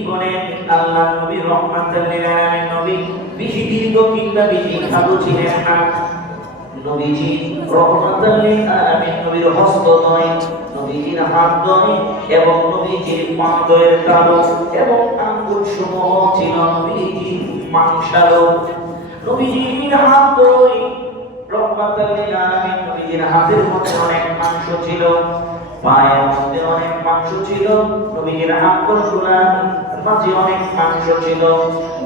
জীবনে আল্লাহ নবী রহমাতুল লিল আলামিন নবী বেশি দীর্ঘ কিংবা বেশি খাদু ছিলেন না। নবীজি রহমাতুল লিল আলামিন নবীর হস্ত নয়, নবীজির হাত নয় এবং নবীজির পাদয়ের কালো এবং আঙ্গুল সমূহ ছিল নবীজির মাংসালো। নবীজির হাত নয় রহমাতুল লিল আলামিন নবীজির হাতের মধ্যে অনেক মাংস ছিল, পায়ের মধ্যে অনেক মাংস ছিল, নবীজির আঙ্গুল গুলান মাঝে অনেক মাংস ছিল।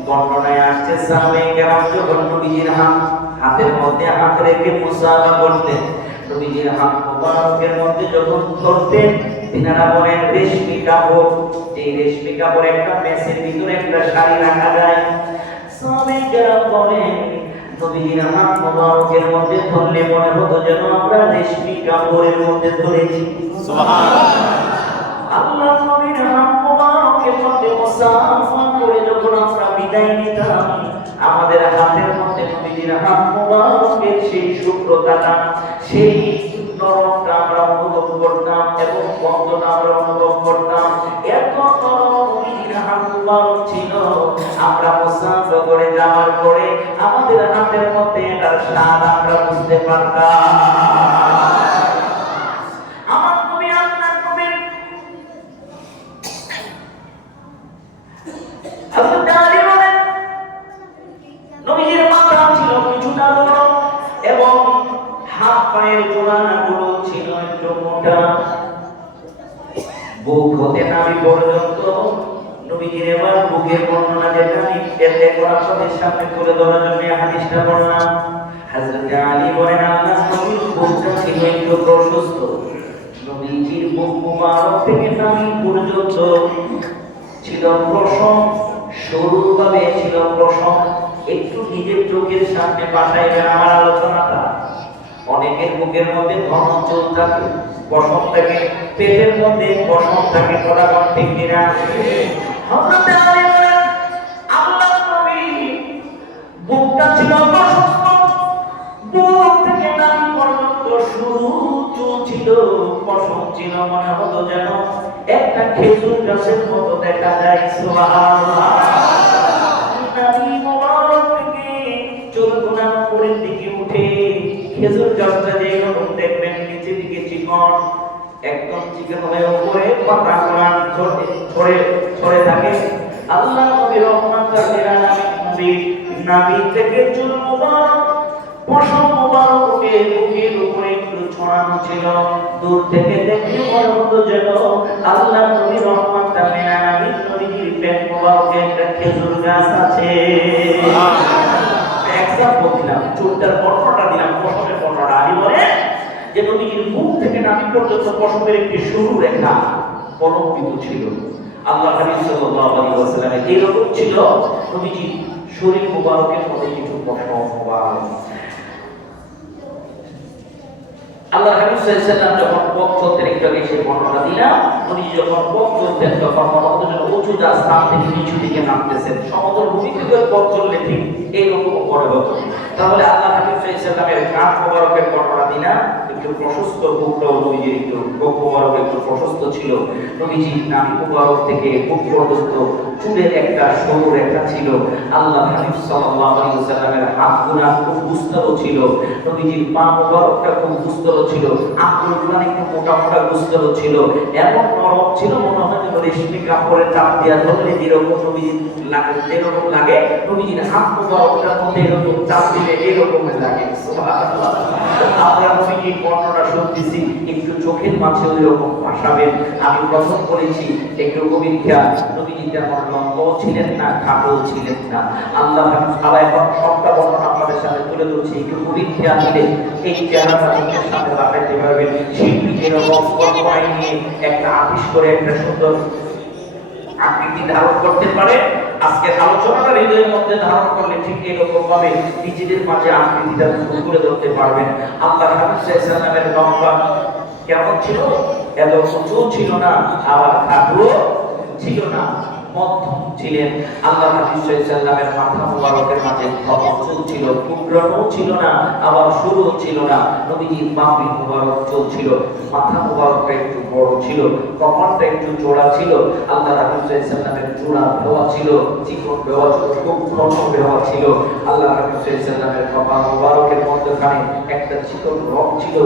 বর্ণনায় আসছে সাহাবে কেরাম যখন নবীজির হাত হাতের মধ্যে হাত রেখে মুসাফা করতেন। নবীজির হাত মোবারকের মধ্যে যখন ধরতেন তিনারা বলেন রেশমি কাপড়। এই রেশমি কাপড় একটা মেসের ভিতরে একটা শাড়ি রাখা যায়। সাহাবে কেরাম বলেন নবীজির হাত মোবারকের মধ্যে ধরলে মনে হতো যেন আমরা রেশমি কাপড়ের মধ্যে ধরেছি। আল্লাহ নবীর মুসাফা করে যখন আমরা বিদায় নিতাম, আমাদের হাতের মধ্যে নবীজির হাত সেই শুভ্রতাটা সেই নরমটা আমরা অনুভব করতাম এবং গন্ধটা আমরা অনুভব করতাম। এত নবীজির হাত ছিল, আমরা মুসাফা করে যাওয়ার পরে আমাদের হাতের মধ্যে এটার স্বাদ আমরা বুঝতে পারতাম আমার নবী আপনার নবী হযরত আলী বলেন নবীজির মাথা ছিল কিছুটা বড় এবং হাত পায়ের জোড়াগুলো ছিল একটু মোটা। বুক হতে নামি পর্যন্ত নবীজির এবার বুকের বর্ণনা যেটা আমি এতে করার সাথে সামনে তুলে ধরার জন্য হাদিসটা বললাম হযরত আলী বলেন, আল্লাহ নবীর বুকটা ছিল একটু প্রশস্ত। নবীজির বুক মুবারক থেকে নামি পর্যন্ত ছিল প্রসম, সরুভাবে ছিল প্রসম। একটু নিজের চোখের সামনে পাঠাইবেন আমার আলোচনাটা। অনেকের বুকের মধ্যে ঘন চুল থাকে পশম থাকে, পেটের মধ্যে পশম থাকে ঠিক কিনা? নবী, বুকটা ছিল প্রশস্ত বুক থেকে নাম পর্যন্ত সরু চুল ছিল পশম ছিল, মনে হতো যেন একটা খেজুর গাছের মতো দেখা যায়, সুবহানাল্লাহ। খেজুর গাছটা যেরকম দেখবেন, নিচে দিকে চিকন, একদম চিকন হয়ে উপরে পাতা কোরআন ছড়ে ছড়ে থাকে। আল্লাহ নবী আলামিন নবী, নাভি থেকে চুল মোবারক, পশম মোবারককে বুকের উপরে একটু ছড়ানো ছিল। দূর থেকে দেখলে মনে হতো যেন, আল্লাহ নবী রহমাতুল লিল আলামিন নবীর পেট মোবারকে একটা খেজুর গাছ আছে। দিলাম বর্ণটা দিলাম পশমের আমি বলে যে নবীজির মুখ থেকে নাভি পর্যন্ত পশমের একটি সরু রেখা ছিল? আল্লাহ হাবিব সাল্লাল্লাহু আলাইহি ছিল। শরীর মুবারকের মধ্যে কিছু পশম মোবারক আল্লাহ হাবিব সাল্লাল্লাহু যখন চলতেন একটু আগে সে বর্ণনা দিলাম উনি যখন চলতেন তখন হতো যেন উঁচু স্থান থেকে নিচু দিকে সমতল পথ চললে ঠিক হতো। তাহলে আল্লাহ বর্ণনা দিলাম একটু প্রশস্ত বুকটাও একটু একটু প্রশস্ত ছিল। নবীজি থেকে বুক পর্যন্ত চুলের একটা, সরু রেখা ছিল। আল্লাহ হাবিব সাল্লাল্লাহু হাতগুলা খুব গুস্তর ছিল। নবীজির পা মোবারকটা খুব গুস্তর ছিল। আঙ্গুলগুলা একটু মোটা মোটা ছিল। এমন নরম ছিল রেশমি কাপড়ে চাপ দেওয়া ধরলে যেরকম নবীজির লাগে যেরকম লাগে নবীজির হাত মধ্যে এরকম চাপ দিলে এরকম লাগে। আমরা বর্ণনা শুনতেছি, একটু চোখের মাঝে ওই রকম ভাসাবেন আমি প্রথম একটু খেয়াল ছিলেন না খাটো ছিলেন না? আল্লাহ আবার এখন সবটা বর্ণনা আপনাদের সামনে তুলে ধরছি, একটু গভীর খেয়াল দিলে এই চেহারাটা পারবেন। শিল্পী যেরকম নিয়ে একটা একটা সুন্দর আকৃতি ধারণ করতে পারে আজকে আলোচনাটা হৃদয়ের মধ্যে ধারণ করলে ঠিক এরকম ভাবে নিজেদের মাঝে আকৃতিটা করে ধরতে পারবেন। আল্লাহ হাবিব লম্বা কেমন ছিল? এত উঁচু ছিল না। আবার খাটো ছিল না। মধ্যম ছিলেন। আল্লাহ সাল্লামের মাথা মুবারকের মাঝে চুল ছিল কুকরানো ছিল না, আবার সরু ছিল না। নবীজির বাপি মুবারক চুল ছিল মাথা মুবারকটা একটু বড় ছিল, কপালটা একটু চোড়া ছিল। আল্লাহ রাসূল সাল্লামের চূড়া দেওয়া ছিল, চিকন দেওয়া ছিল খুব ঘন দেওয়া ছিল। আল্লাহ রাসূল সাল্লামের কপাল মোবারকের মধ্যখানে একটা চিকন রক ছিল।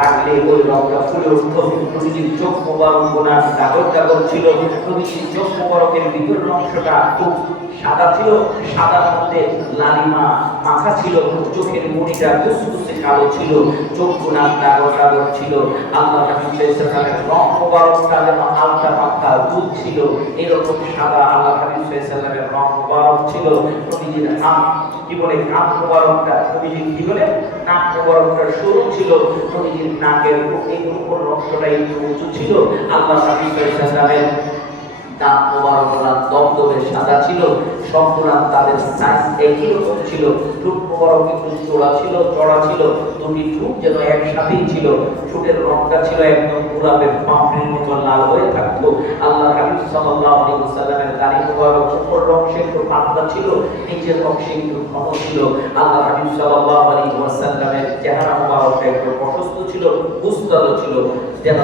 রাখলে ওই রকটা ফুলে উঠত। নবীজির চোখ মোবারক গোনা কাগজ কাগজ ছিল। নবীজির চোখ মোবারকের ভিতরের অংশটা খুব সাদা ছিল সাদার মধ্যে লালিমা মাথা ছিল চোখের মুড়িটা কুসকুসে কালো ছিল, চোখ গুনা কাগজ কাগজ ছিল। আল্লাহ সাল্লাল্লাহু রং মোবারকটা যেন আলতা মাথা দুধ ছিল, এরকম সাদা আল্লাহ সাল্লাল্লাহু রং মোবারক ছিল। নবীজির আম, কি বলে নাক মোবারকটা নবীজির কি বলে, নাক মোবারকটা সরু ছিল, নবীজির নাকের এই উপর অংশটা একটু উঁচু ছিল। আল্লাহ হাবিব দাঁত মোবারকরা দমদমে সাদা ছিল সবগুলা তাদের সাইজ একই রকম ছিল। ঠোঁট মোবারক একটু চোড়া ছিল, চড়া ছিল, দুটি ঠোঁট যেন একসাথেই ছিল। ঠোঁটের রংটা ছিল একদম গোলাপের পাপড়ির মতো লাল হয়ে থাকতো। আল্লাহ হাবিব সাল্লাল্লাহু আলাইহি ওয়াসাল্লামের দাড়ি মোবারক উপর অংশে একটু পাতলা ছিল, নিচের অংশে একটু ঘন ছিল। আল্লাহ হাবিব সাল্লাল্লাহু আলাইহি ওয়াসাল্লামের চেহারা মোবারক একটু প্রশস্ত ছিল বুস্তল ছিল। যেন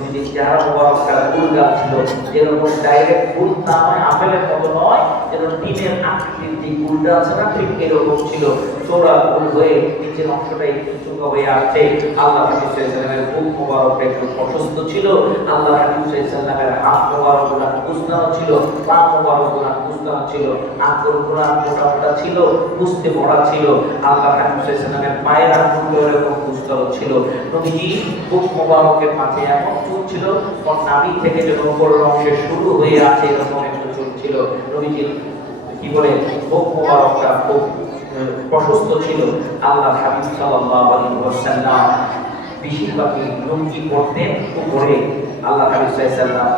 নবীজির চেহারা মোবারকটা গুলগাল ছিল? যেরকম ডাইরেক্ট ফুল না হয় আপেলের মতো নয় যেন টিনের আকৃতির যে গুলটা আছে না, ঠিক এরকম ছিল। চোরা গুল হয়ে নিচের অংশটা একটু চুকা হয়ে আসছে। আল্লাহ সাল্লামের বুক মোবারকটা একটু প্রশস্ত ছিল। আল্লাহ সাল্লামের হাত মোবারকগুলা ছিল, পা মোবারকগুলা ছিল। আঙ্গুলগুলা মোটা ছিল কুস্তে মোড়া ছিল। আল্লাহ সাল্লামের পায়ের আঙ্গুল এরকম কুস্তানো ছিল। নবীজি বুক মোবারকের মাঝে এমন চুল ছিল তখন নাভি থেকে যখন উপরের অংশে শুরু হয়ে আছে এরকম একটা চুল ছিল কি বলে বুক মোবারকটা খুব প্রশস্ত ছিল। আল্লাহ হাবিব সাল্লাহ আলী বেশিরভাগ বেশিরভাগই লুঙ্গি পরতেন উপরে। আল্লাহ সাল্লাল্লাহু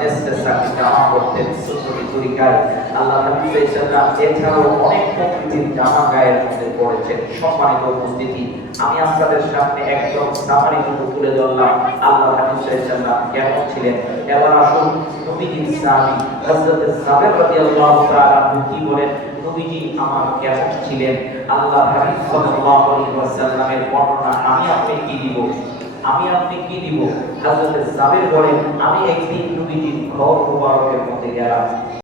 কেমন ছিলেন? এবার আসুন নবীজির সাহাবী হযরত সাবের কি নবীজি আমার কেমন ছিলেন? আল্লাহ হাবিব আমি আপনি কি দিব? আমি আপনি কি দিব? হযরত সাবির বলেন আমি একদিন নবীজির ঘর মুবারকের মধ্যে গেলাম।